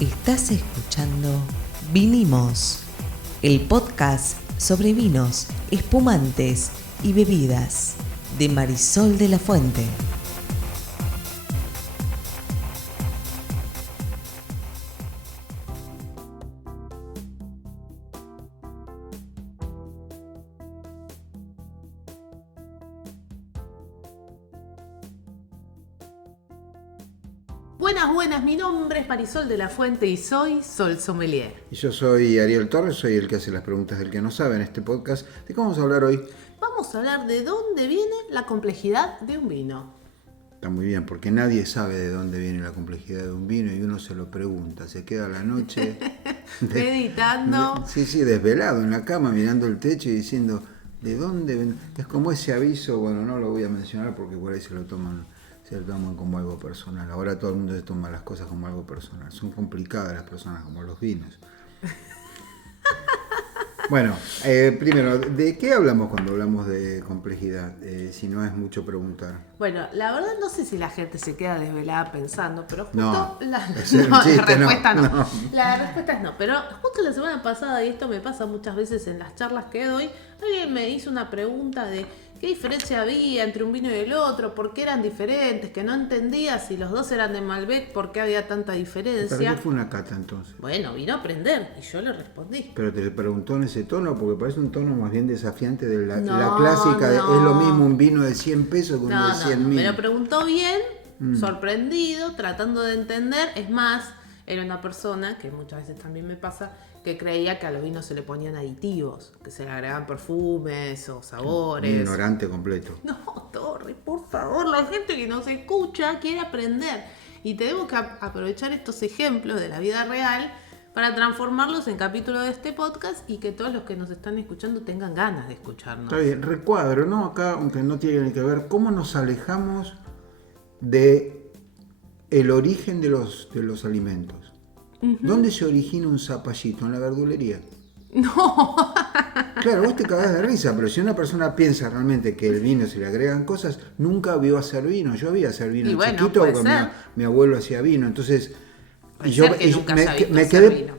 Estás escuchando Vinimos, el podcast sobre vinos, espumantes y bebidas de Marisol de la Fuente. Buenas, mi nombre es Marisol de la Fuente y soy Sol Sommelier. Y yo soy Ariel Torres, soy el que hace las preguntas del que no sabe en este podcast. ¿De qué vamos a hablar hoy? Vamos a hablar de dónde viene la complejidad de un vino. Está muy bien, porque nadie sabe de dónde viene la complejidad de un vino y uno se lo pregunta. Se queda la noche meditando. Sí, desvelado en la cama mirando el techo y diciendo, ¿de dónde viene? Es como ese aviso, bueno, no lo voy a mencionar porque por ahí se lo toman como algo personal. Ahora todo el mundo se toma las cosas como algo personal. Son complicadas las personas como los vinos. Bueno, primero, ¿de qué hablamos cuando hablamos de complejidad? Si no es mucho preguntar. Bueno, la verdad no sé si la gente se queda desvelada pensando, pero justo No, la respuesta no. La respuesta es no, pero justo la semana pasada, y esto me pasa muchas veces en las charlas que doy, alguien me hizo una pregunta de qué diferencia había entre un vino y el otro, por qué eran diferentes, que no entendía si los dos eran de Malbec, por qué había tanta diferencia. ¿Para qué fue una cata entonces? Bueno, vino a aprender y yo le respondí. Pero te preguntó en ese tono, porque parece un tono más bien desafiante de la clásica, es lo mismo un vino de 100 pesos que uno de 100.000. Me lo preguntó bien, sorprendido, tratando de entender. Es más, era una persona, que muchas veces también me pasa, que creía que a los vinos se le ponían aditivos, que se le agregaban perfumes o sabores. Un ignorante completo. No, Torre, por favor, la gente que nos escucha quiere aprender. Y tenemos que aprovechar estos ejemplos de la vida real para transformarlos en capítulos de este podcast y que todos los que nos están escuchando tengan ganas de escucharnos. Está bien, recuadro, ¿no? Acá, aunque no tiene que ver, ¿cómo nos alejamos de el origen de los alimentos? Uh-huh. ¿Dónde se origina un zapallito? ¿En la verdulería? No. Claro, vos te cagás de risa, pero si una persona piensa realmente que el vino se le agregan cosas, nunca vio hacer vino. Yo vi hacer vino chiquito porque mi abuelo hacía vino, entonces me quedé vino.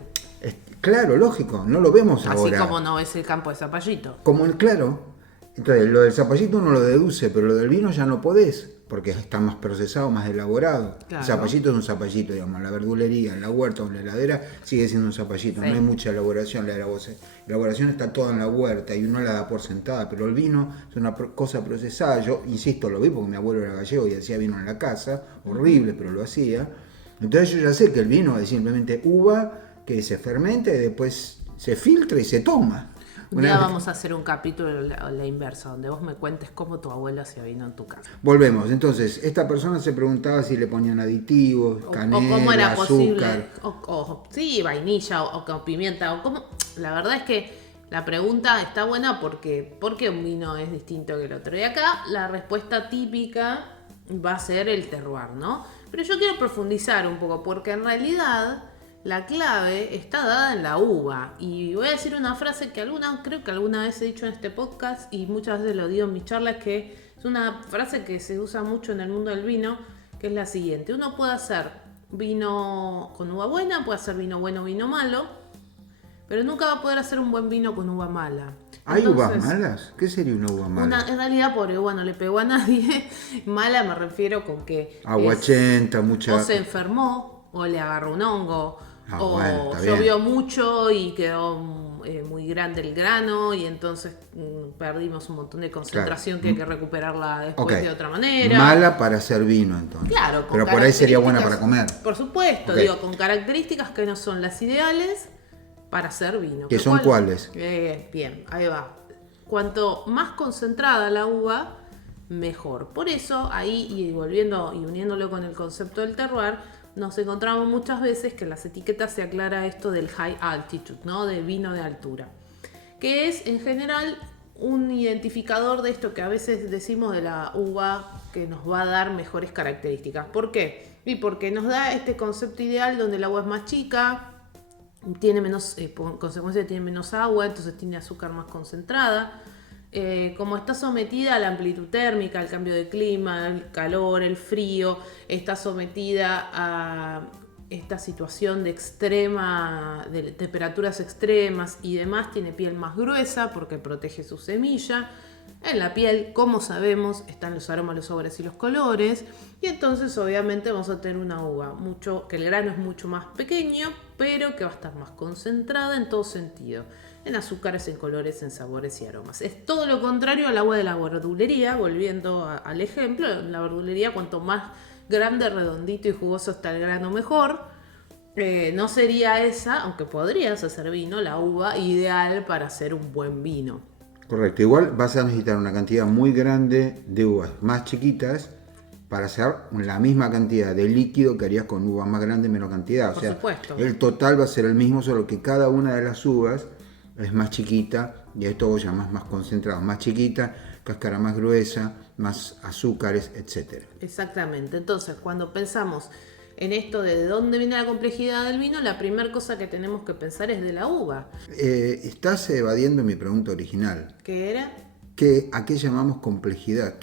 Claro, lógico, no lo vemos ahora. Así como no ves el campo de zapallito. Claro. Entonces, lo del zapallito uno lo deduce, pero lo del vino ya no podés, porque está más procesado, más elaborado. Claro. El zapallito es un zapallito, digamos, en la verdulería, en la huerta o en la heladera sigue siendo un zapallito, sí. No hay mucha elaboración, la elaboración está toda en la huerta y uno la da por sentada, pero el vino es una cosa procesada. Yo, insisto, lo vi porque mi abuelo era gallego y hacía vino en la casa, horrible, pero lo hacía. Entonces yo ya sé que el vino es simplemente uva que se fermenta y después se filtra y se toma. Un día vamos a hacer un capítulo a la inversa, donde vos me cuentes cómo tu abuela hacía vino en tu casa. Volvemos. Entonces, esta persona se preguntaba si le ponían aditivos, canela, o cómo era posible, azúcar. Sí, vainilla o pimienta. O cómo. La verdad es que la pregunta está buena porque un vino es distinto que el otro. Y acá la respuesta típica va a ser el terroir, ¿no? Pero yo quiero profundizar un poco, porque en realidad la clave está dada en la uva. Y voy a decir una frase que creo que alguna vez he dicho en este podcast y muchas veces lo digo en mis charlas, que es una frase que se usa mucho en el mundo del vino, que es la siguiente: uno puede hacer vino con uva buena, puede hacer vino bueno o vino malo, pero nunca va a poder hacer un buen vino con uva mala. ¿Hay uvas malas? ¿Qué sería una uva mala? En realidad, pobre uva no le pegó a nadie. Mala me refiero con que aguachenta, mucha. O se enfermó, o le agarró un hongo, bueno, llovió mucho y quedó muy grande el grano y entonces perdimos un montón de concentración, claro, que hay que recuperarla después de otra manera. Mala para hacer vino entonces. Claro, pero por ahí sería buena para comer. Por supuesto, digo, con características que no son las ideales para hacer vino. ¿Qué son cuáles? Bien, ahí va. Cuanto más concentrada la uva, mejor. Por eso, ahí, y volviendo y uniéndolo con el concepto del terroir, nos encontramos muchas veces que en las etiquetas se aclara esto del high altitude, ¿no? Del vino de altura, que es en general un identificador de esto que a veces decimos de la uva que nos va a dar mejores características. ¿Por qué? Y porque nos da este concepto ideal donde la uva es más chica, tiene menos, por consecuencia tiene menos agua, entonces tiene azúcar más concentrada. Como está sometida a la amplitud térmica, al cambio de clima, el calor, el frío, está sometida a esta situación de temperaturas extremas y demás, tiene piel más gruesa porque protege su semilla. En la piel, como sabemos, están los aromas, los sabores y los colores. Y entonces obviamente vamos a tener una uva que el grano es mucho más pequeño, pero que va a estar más concentrada en todo sentido. En azúcares, en colores, en sabores y aromas. Es todo lo contrario al agua de la verdulería, volviendo al ejemplo. En la verdulería, cuanto más grande, redondito y jugoso está el grano, mejor. No sería esa, aunque podrías hacer vino, la uva ideal para hacer un buen vino. Correcto, igual vas a necesitar una cantidad muy grande de uvas más chiquitas para hacer la misma cantidad de líquido que harías con uvas más grandes, menos cantidad. Por supuesto. El total va a ser el mismo, solo que cada una de las uvas es más chiquita, y esto vos llamás más concentrado, más chiquita, cáscara más gruesa, más azúcares, etc. Exactamente. Entonces, cuando pensamos en esto de dónde viene la complejidad del vino, la primera cosa que tenemos que pensar es de la uva. Estás evadiendo mi pregunta original. ¿Qué era? ¿A qué llamamos complejidad?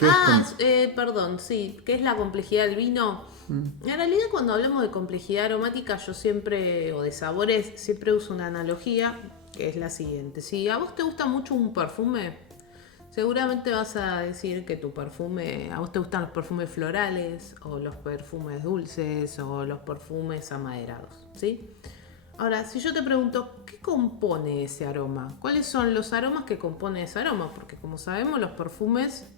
Perdón, sí. ¿Qué es la complejidad del vino? En realidad, cuando hablamos de complejidad aromática, yo siempre, o de sabores, siempre uso una analogía, que es la siguiente. Si a vos te gusta mucho un perfume, seguramente vas a decir que a vos te gustan los perfumes florales, o los perfumes dulces, o los perfumes amaderados, ¿sí? Ahora, si yo te pregunto, ¿qué compone ese aroma? ¿Cuáles son los aromas que componen ese aroma? Porque como sabemos, los perfumes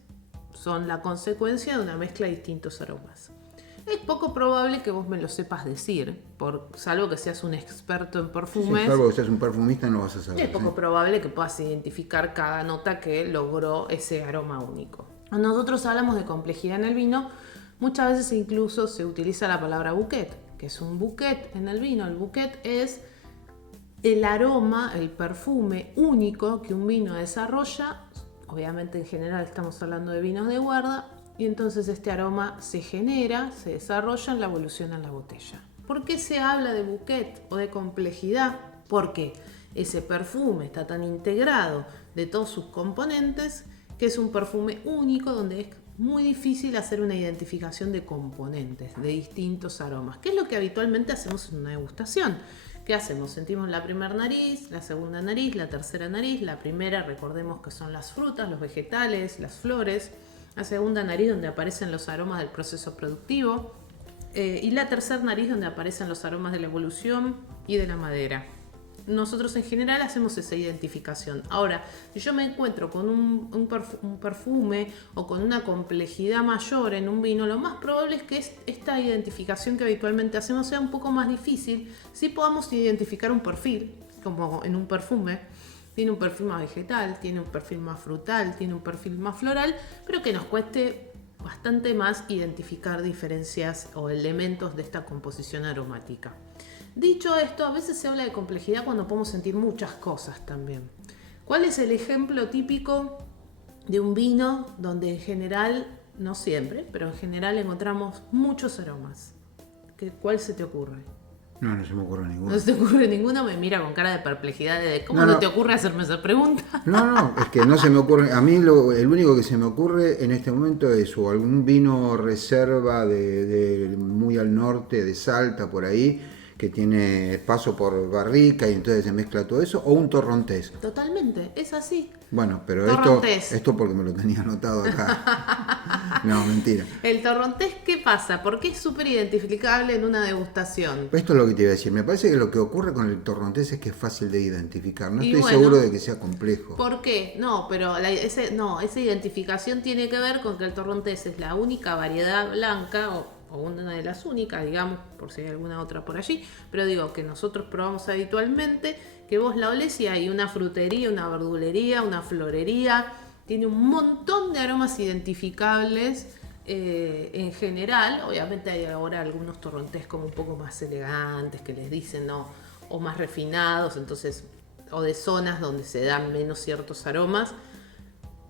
son la consecuencia de una mezcla de distintos aromas. Es poco probable que vos me lo sepas decir, salvo que seas un experto en perfumes. Sí, salvo que seas un perfumista, no vas a saber. Es poco probable que puedas identificar cada nota que logró ese aroma único. Cuando nosotros hablamos de complejidad en el vino, muchas veces incluso se utiliza la palabra bouquet, que es un bouquet en el vino. El bouquet es el aroma, el perfume único que un vino desarrolla. Obviamente, en general estamos hablando de vinos de guarda. Y entonces este aroma se genera, se desarrolla en la evolución en la botella. ¿Por qué se habla de bouquet o de complejidad? Porque ese perfume está tan integrado de todos sus componentes que es un perfume único donde es muy difícil hacer una identificación de componentes, de distintos aromas. ¿Qué es lo que habitualmente hacemos en una degustación? ¿Qué hacemos? Sentimos la primera nariz, la segunda nariz, la tercera nariz. La primera, recordemos que son las frutas, los vegetales, las flores. La segunda nariz, donde aparecen los aromas del proceso productivo, y la tercera nariz, donde aparecen los aromas de la evolución y de la madera. Nosotros en general hacemos esa identificación. Ahora, si yo me encuentro con un perfume o con una complejidad mayor en un vino, lo más probable es que esta identificación que habitualmente hacemos sea un poco más difícil. Si podamos identificar un perfil, como en un perfume, tiene un perfil más vegetal, tiene un perfil más frutal, tiene un perfil más floral, pero que nos cueste bastante más identificar diferencias o elementos de esta composición aromática. Dicho esto, a veces se habla de complejidad cuando podemos sentir muchas cosas también. ¿Cuál es el ejemplo típico de un vino donde en general, no siempre, pero en general encontramos muchos aromas? ¿Cuál se te ocurre? No se me ocurre ninguno. ¿No se te ocurre ninguno? Me mira con cara de perplejidad de ¿cómo no te ocurre hacerme esa pregunta? No, es que no se me ocurre. A mí el único que se me ocurre en este momento es o algún vino reserva de muy al norte, de Salta, por ahí, que tiene paso por barrica y entonces se mezcla todo eso, o un torrontés. Totalmente, es así. Bueno, pero Torrontés. esto porque me lo tenía anotado acá. No, mentira. El torrontés, ¿qué pasa? Porque es súper identificable en una degustación. Esto es lo que te iba a decir. Me parece que lo que ocurre con el torrontés es que es fácil de identificar. No estoy seguro de que sea complejo. ¿Por qué? No, pero esa identificación tiene que ver con que el torrontés es la única variedad blanca o una de las únicas, digamos, por si hay alguna otra por allí, pero digo que nosotros probamos habitualmente, que vos la olés y hay una frutería, una verdulería, una florería, tiene un montón de aromas identificables en general. Obviamente hay ahora algunos torrontés como un poco más elegantes que les dicen, ¿no? O más refinados, entonces, o de zonas donde se dan menos ciertos aromas.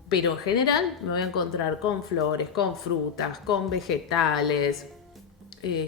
Pero en general me voy a encontrar con flores, con frutas, con vegetales,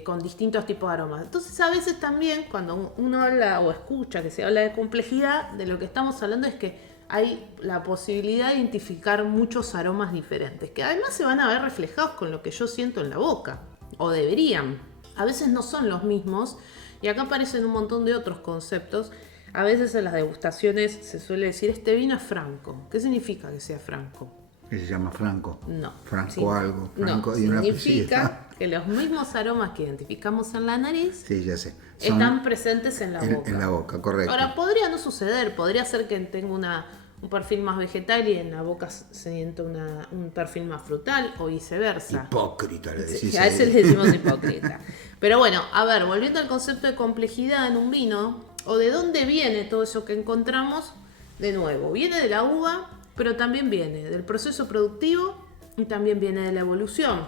con distintos tipos de aromas. Entonces a veces también cuando uno habla o escucha que se habla de complejidad, de lo que estamos hablando es que hay la posibilidad de identificar muchos aromas diferentes, que además se van a ver reflejados con lo que yo siento en la boca, o deberían. a veces no son los mismos, y acá aparecen un montón de otros conceptos. A veces en las degustaciones se suele decir, este vino es franco. ¿Qué significa que sea franco? ¿Qué se llama franco? No. Franco algo. Franco no, y una significa que los mismos aromas que identificamos en la nariz sí, ya sé. están presentes en la boca. En la boca, correcto. Ahora, podría no suceder. Podría ser que tenga un perfil más vegetal y en la boca se siente un perfil más frutal o viceversa. Hipócrita le decís. Sí, a ese le decimos hipócrita. Pero bueno, a ver, volviendo al concepto de complejidad en un vino, o de dónde viene todo eso que encontramos, de nuevo, viene de la uva, pero también viene del proceso productivo y también viene de la evolución.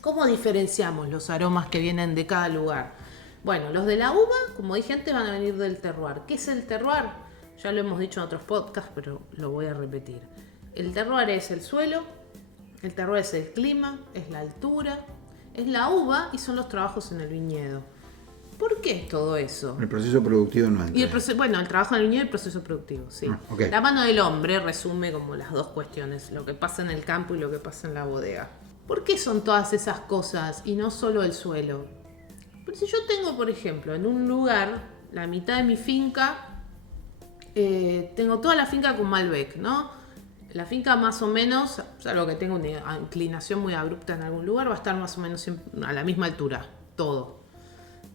¿Cómo diferenciamos los aromas que vienen de cada lugar? Bueno, los de la uva, como dije antes, van a venir del terroir. ¿Qué es el terroir? Ya lo hemos dicho en otros podcasts, pero lo voy a repetir. El terroir es el suelo, el terroir es el clima, es la altura, es la uva y son los trabajos en el viñedo. ¿Por qué es todo eso? El proceso productivo no entra. Y el trabajo en el viñedo y el proceso productivo, sí. Okay. La mano del hombre resume como las dos cuestiones, lo que pasa en el campo y lo que pasa en la bodega. ¿Por qué son todas esas cosas y no solo el suelo? Pero si yo tengo, por ejemplo, en un lugar, la mitad de mi finca, tengo toda la finca con Malbec, ¿no? La finca más o menos, salvo que tenga una inclinación muy abrupta en algún lugar, va a estar más o menos a la misma altura, todo.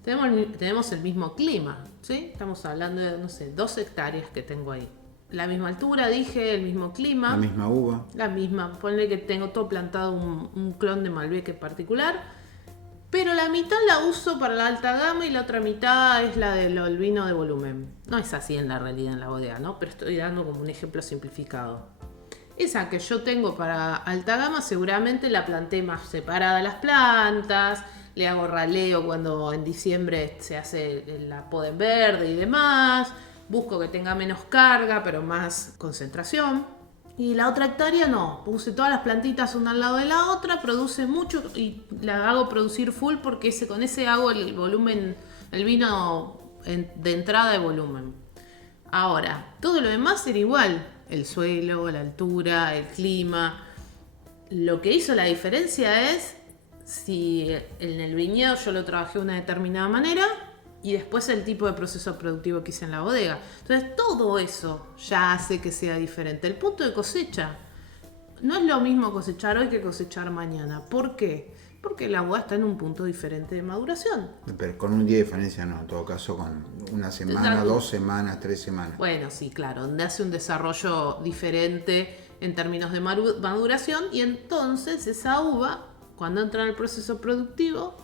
Tenemos el mismo clima, ¿sí? Estamos hablando de, 2 hectáreas que tengo ahí. La misma altura, dije, el mismo clima. La misma uva. La misma. Ponle que tengo todo plantado un clon de Malbec en particular. Pero la mitad la uso para la alta gama y la otra mitad es la del vino de volumen. No es así en la realidad en la bodega, ¿no? Pero estoy dando como un ejemplo simplificado. Esa que yo tengo para alta gama seguramente la planté más separada las plantas. Le hago raleo cuando en diciembre se hace la poda en verde y demás. Busco que tenga menos carga, pero más concentración. Y la otra hectárea no. Puse todas las plantitas una al lado de la otra, produce mucho y la hago producir full porque con ese hago el volumen, el vino de entrada de volumen. Ahora, todo lo demás era igual. El suelo, la altura, el clima. Lo que hizo la diferencia es si en el viñedo yo lo trabajé de una determinada manera y después el tipo de proceso productivo que hice en la bodega. Entonces todo eso ya hace que sea diferente. El punto de cosecha no es lo mismo cosechar hoy que cosechar mañana. ¿Por qué? Porque la uva está en un punto diferente de maduración. Pero con un día de diferencia no, en todo caso con una semana, Exacto. 2 semanas, 3 semanas. Bueno, sí, claro, donde hace un desarrollo diferente en términos de maduración y entonces esa uva, cuando entra en el proceso productivo,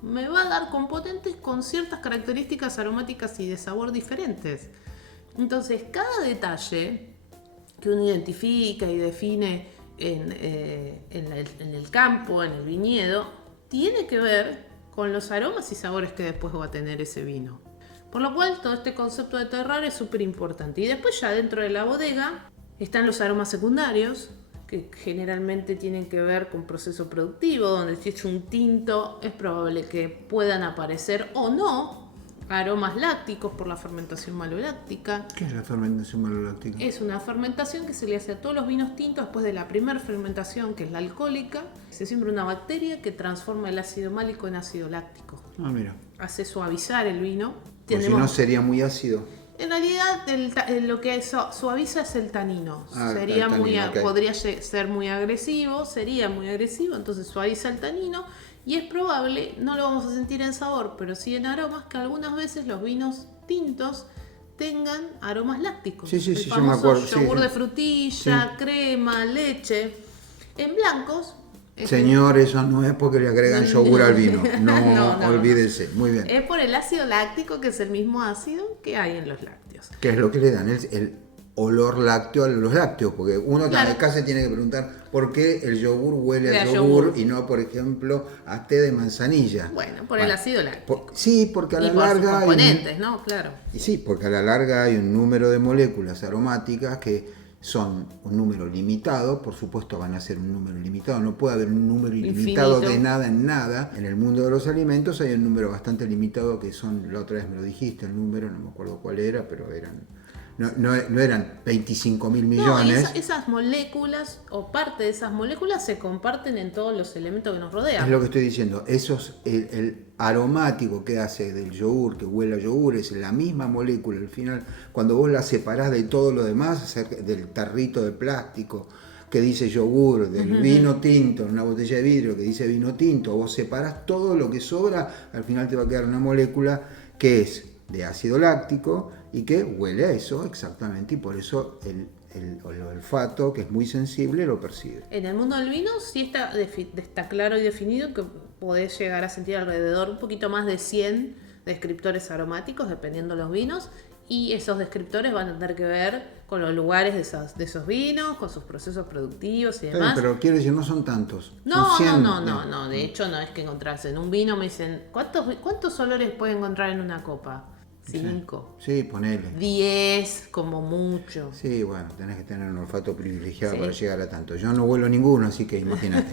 me va a dar componentes con ciertas características aromáticas y de sabor diferentes. Entonces, cada detalle que uno identifica y define en el campo, en el viñedo, tiene que ver con los aromas y sabores que después va a tener ese vino. Por lo cual, todo este concepto de terroir es súper importante. Y después ya dentro de la bodega están los aromas secundarios, que generalmente tienen que ver con proceso productivo, donde si es un tinto es probable que puedan aparecer o no aromas lácticos por la fermentación maloláctica. ¿Qué es la fermentación maloláctica? Es una fermentación que se le hace a todos los vinos tintos después de la primera fermentación, que es la alcohólica. Se siembra una bacteria que transforma el ácido málico en ácido láctico. Ah, mira. Hace suavizar el vino. Porque si no sería muy ácido. En realidad lo que suaviza es el tanino. El tanino, okay. Podría ser muy agresivo, entonces suaviza el tanino y es probable, no lo vamos a sentir en sabor, pero sí en aromas, que algunas veces los vinos tintos tengan aromas lácticos. Sí, el yo me acuerdo. Yogur de frutilla, crema, leche. En blancos... Señor, eso no es porque le agregan yogur al vino. No, olvídese. Muy bien. Es por el ácido láctico, que es el mismo ácido que hay en los lácteos. Que es lo que le dan el olor lácteo a los lácteos. Porque uno acá se tiene que preguntar por qué el yogur huele a yogur y no, por ejemplo, a té de manzanilla. Bueno, el ácido láctico. Sí, porque a la por larga... sus componentes, ¿no? Claro. Y sí, porque a la larga hay un número de moléculas aromáticas que son un número limitado, por supuesto van a ser un número limitado, no puede haber un número ilimitado infinito. de nada en nada. En el mundo de los alimentos hay un número bastante limitado que son, la otra vez me lo dijiste, el número, no me acuerdo cuál era, pero eran no eran 25.000 millones. No, esas moléculas o parte de esas moléculas se comparten en todos los elementos que nos rodean. Es lo que estoy diciendo. El aromático que hace del yogur, que huele a yogur, es la misma molécula. Al final, cuando vos la separás de todo lo demás, del tarrito de plástico que dice yogur, del vino tinto, una botella de vidrio que dice vino tinto, vos separás todo lo que sobra, al final te va a quedar una molécula que es de ácido láctico y que huele a eso exactamente, y por eso el olfato, que es muy sensible, lo percibe. En el mundo del vino sí está claro y definido que podés llegar a sentir alrededor un poquito más de 100 descriptores aromáticos, dependiendo de los vinos, y esos descriptores van a tener que ver con los lugares de esos vinos, con sus procesos productivos y demás. Pero quiero decir, no son tantos. No, son 100, no. De hecho, no es que encontrarse en un vino. Me dicen, ¿cuántos olores puede encontrar en una copa? 5. Sí, ponele. 10, como mucho. Sí, bueno, tenés que tener un olfato privilegiado para llegar a tanto. Yo no huelo ninguno, así que imagínate.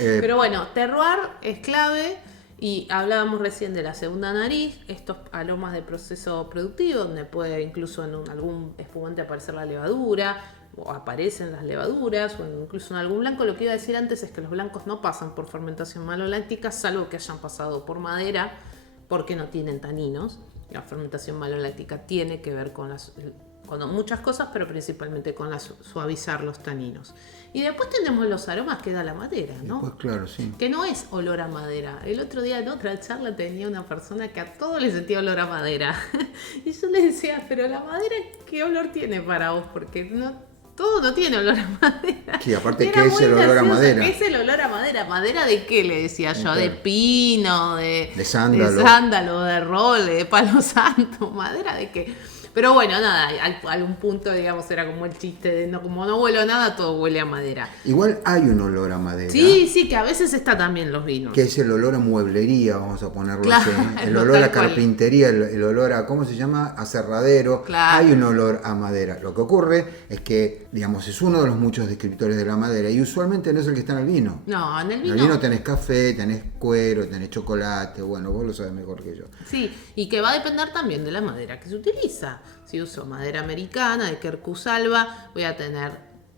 Pero bueno, terroir es clave. Y hablábamos recién de la segunda nariz, estos aromas de proceso productivo, donde puede incluso en algún espumante aparecer la levadura, o aparecen las levaduras, o incluso en algún blanco. Lo que iba a decir antes es que los blancos no pasan por fermentación maloláctica, salvo que hayan pasado por madera, porque no tienen taninos. La fermentación maloláctica tiene que ver con muchas cosas, pero principalmente con suavizar los taninos. Y después tenemos los aromas que da la madera, ¿no? Pues claro, sí. Que no es olor a madera. El otro día en otra charla tenía una persona que a todo le sentía olor a madera. Y yo le decía, pero la madera, ¿qué olor tiene para vos? Porque todo no tiene olor a madera. Sí, aparte, ¿qué es el olor a madera? ¿Qué es el olor a madera? ¿Madera de qué? Le decía yo. Claro. De pino, de sándalo, de roble, de palo santo. ¿Madera de qué? Pero bueno, nada, a algún punto, digamos, era como el chiste de como no huelo a nada, todo huele a madera. Igual hay un olor a madera. Sí, que a veces está también los vinos. Que es el olor a mueblería, vamos a ponerlo claro, así. El olor a carpintería, el olor a, ¿cómo se llama? Aserradero. Claro. Hay un olor a madera. Lo que ocurre es que, digamos, es uno de los muchos descriptores de la madera y usualmente no es el que está en el vino. No, en el vino. En el vino tenés café, tenés cuero, tenés chocolate, bueno, vos lo sabés mejor que yo. Sí, y que va a depender también de la madera que se utiliza. Si uso madera americana, de Quercus alba, voy a tener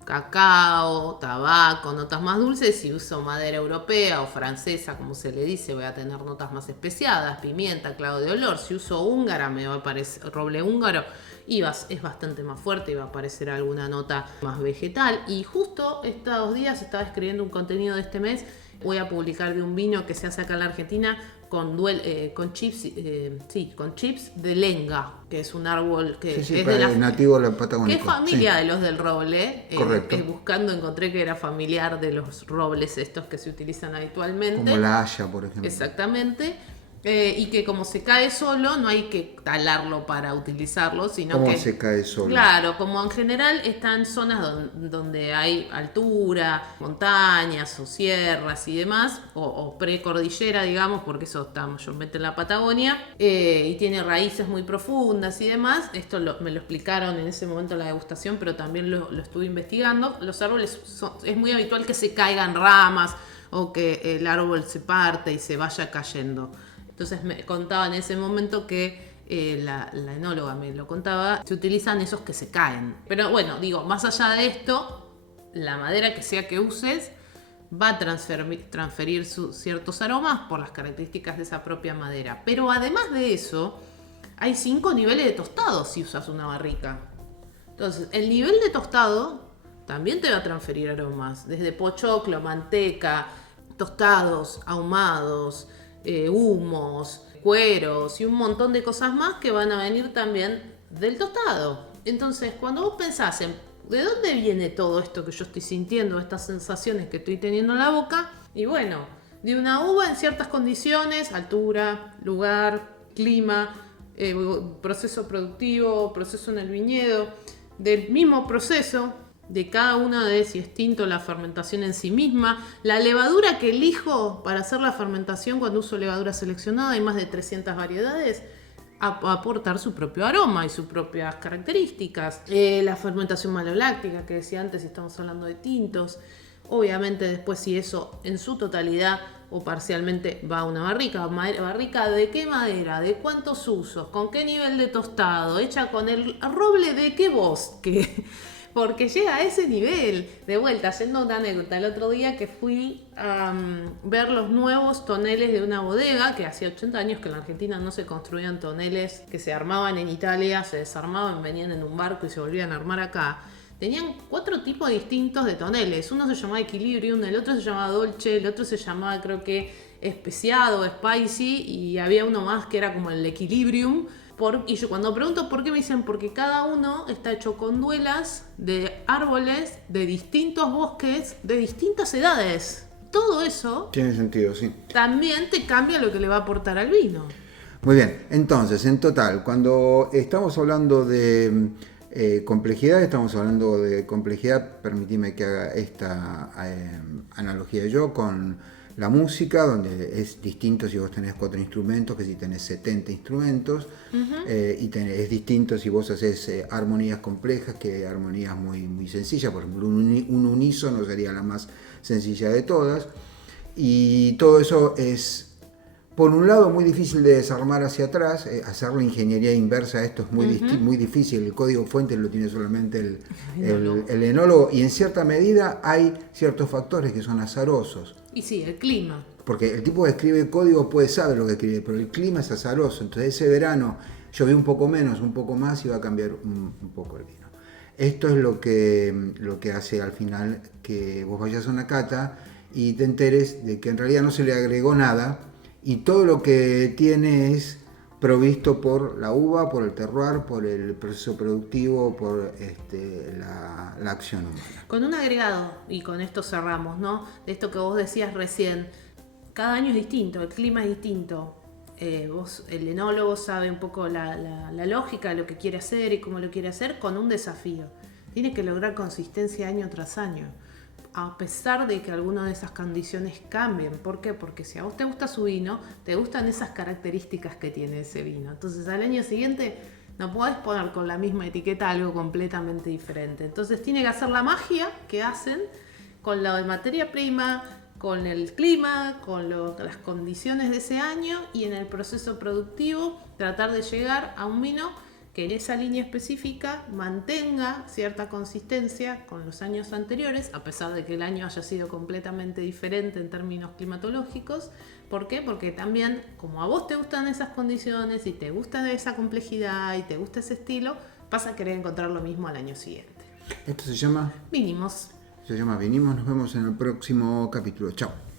cacao, tabaco, notas más dulces. Si uso madera europea o francesa, como se le dice, voy a tener notas más especiadas, pimienta, clavo de olor. Si uso húngara, me va a aparecer roble húngaro, es bastante más fuerte y va a aparecer alguna nota más vegetal. Y justo estos días estaba escribiendo un contenido de este mes. Voy a publicar de un vino que se hace acá en la Argentina con chips de lenga, que es un árbol que es nativo de la Patagonia. Que es familia de los del roble. Correcto. Buscando encontré que era familiar de los robles estos que se utilizan habitualmente. Como la haya, por ejemplo. Exactamente. Y que como se cae solo, no hay que talarlo para utilizarlo, sino ¿Cómo que se cae solo? Claro, como en general está en zonas donde hay altura, montañas o sierras y demás, o precordillera, digamos, porque eso está mayormente en la Patagonia, y tiene raíces muy profundas y demás. Esto me lo explicaron en ese momento en la degustación, pero también lo estuve investigando. Los árboles es muy habitual que se caigan ramas o que el árbol se parte y se vaya cayendo. Entonces me contaba en ese momento que la enóloga me lo contaba, se utilizan esos que se caen. Pero bueno, digo, más allá de esto, la madera que sea que uses va a transferir ciertos aromas por las características de esa propia madera. Pero además de eso, hay 5 niveles de tostado si usas una barrica. Entonces, el nivel de tostado también te va a transferir aromas, desde pochoclo, manteca, tostados, ahumados, humos, cueros y un montón de cosas más que van a venir también del tostado. Entonces, cuando vos pensás en ¿de dónde viene todo esto que yo estoy sintiendo, estas sensaciones que estoy teniendo en la boca? Y bueno, de una uva en ciertas condiciones, altura, lugar, clima, proceso productivo, proceso en el viñedo, del mismo proceso, de cada una de si es tinto la fermentación en sí misma, la levadura que elijo para hacer la fermentación cuando uso levadura seleccionada, hay más de 300 variedades, a aportar su propio aroma y sus propias características. La fermentación maloláctica que decía antes, si estamos hablando de tintos, Obviamente después si eso en su totalidad o parcialmente va a una barrica. ¿Barrica de qué madera? ¿De cuántos usos? ¿Con qué nivel de tostado? ¿Hecha con el roble de qué bosque? Porque llega a ese nivel. De vuelta, haciendo una anécdota, el otro día que fui a ver los nuevos toneles de una bodega, que hacía 80 años que en la Argentina no se construían toneles que se armaban en Italia, se desarmaban, venían en un barco y se volvían a armar acá. Tenían 4 tipos distintos de toneles. Uno se llamaba Equilibrium, el otro se llamaba Dolce, el otro se llamaba creo que especiado, spicy, y había uno más que era como el Equilibrium. Y yo cuando pregunto por qué me dicen, porque cada uno está hecho con duelas de árboles de distintos bosques, de distintas edades. Todo eso tiene sentido, sí. También te cambia lo que le va a aportar al vino. Muy bien, entonces, en total, cuando estamos hablando de complejidad, estamos hablando de complejidad, permitime que haga esta analogía yo con la música, donde es distinto si vos tenés 4 instrumentos que si tenés 70 instrumentos, es distinto si vos haces armonías complejas que armonías muy sencillas. Por ejemplo, un unísono sería la más sencilla de todas, y todo eso es, por un lado, muy difícil de desarmar hacia atrás. Hacer la ingeniería inversa a esto es muy difícil. El código fuente lo tiene solamente el enólogo, y en cierta medida hay ciertos factores que son azarosos. Y sí, el clima. Porque el tipo que escribe el código puede saber lo que escribe, pero el clima es azaroso. Entonces ese verano llovió un poco menos, un poco más, y va a cambiar un poco el vino. Esto es lo que hace al final que vos vayas a una cata y te enteres de que en realidad no se le agregó nada, y todo lo que tiene es provisto por la uva, por el terroir, por el proceso productivo, por la acción humana. Con un agregado, y con esto cerramos, ¿no? De esto que vos decías recién, cada año es distinto, el clima es distinto. El enólogo sabe un poco la lógica de lo que quiere hacer y cómo lo quiere hacer, con un desafío. Tiene que lograr consistencia año tras año, a pesar de que algunas de esas condiciones cambien. ¿Por qué? Porque si a vos te gusta su vino, te gustan esas características que tiene ese vino. Entonces al año siguiente no podés poner con la misma etiqueta algo completamente diferente. Entonces tiene que hacer la magia que hacen con la materia prima, con el clima, con las condiciones de ese año, y en el proceso productivo tratar de llegar a un vino que en esa línea específica mantenga cierta consistencia con los años anteriores, a pesar de que el año haya sido completamente diferente en términos climatológicos. ¿Por qué? Porque también, como a vos te gustan esas condiciones y te gusta esa complejidad y te gusta ese estilo, vas a querer encontrar lo mismo al año siguiente. Esto se llama Vinimos. Nos vemos en el próximo capítulo. Chao.